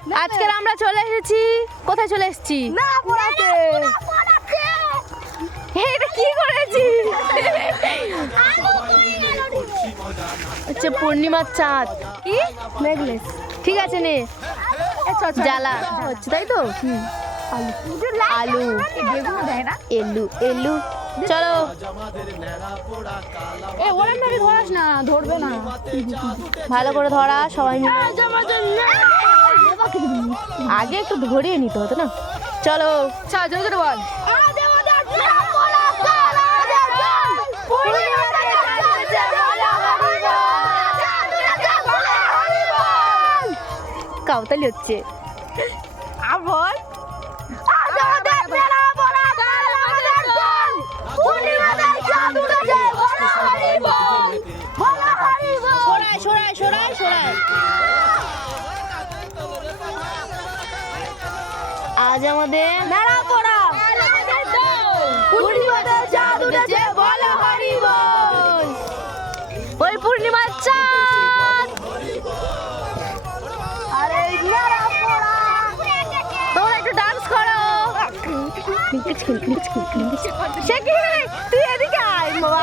আজকের আমরা চলে এসেছি, কোথায় চলে এসেছি? না পড়াতে এটা কি করেছি? হচ্ছে পূর্ণিমার চাঁদ। কি নেকলেস ঠিক আছে নে জ্বালা হচ্ছে তাই তো। আলু বেগুন দেয় না এলু এলু চলো এ ওরম ভাবে ধরাস না, ধরবে না। ভালো করে ধরা সবাই মিলে। আগে একটু ধরিয়ে নিতে হতো না। চলো চল জোরে জোরে বল। কাউতালি হচ্ছে। আর বল। সরাই সরাই সরাই সরাই। আজ আমাদের মেলা পড়া পূর্ণিমার চাঁদ উঠেছে বলো হরি বল। ওই পূর্ণিমার চাঁদ আরে মেলা পড়া তোমরা একটু ডান্স করো। সে কি তুই এদিকে আয় বাবা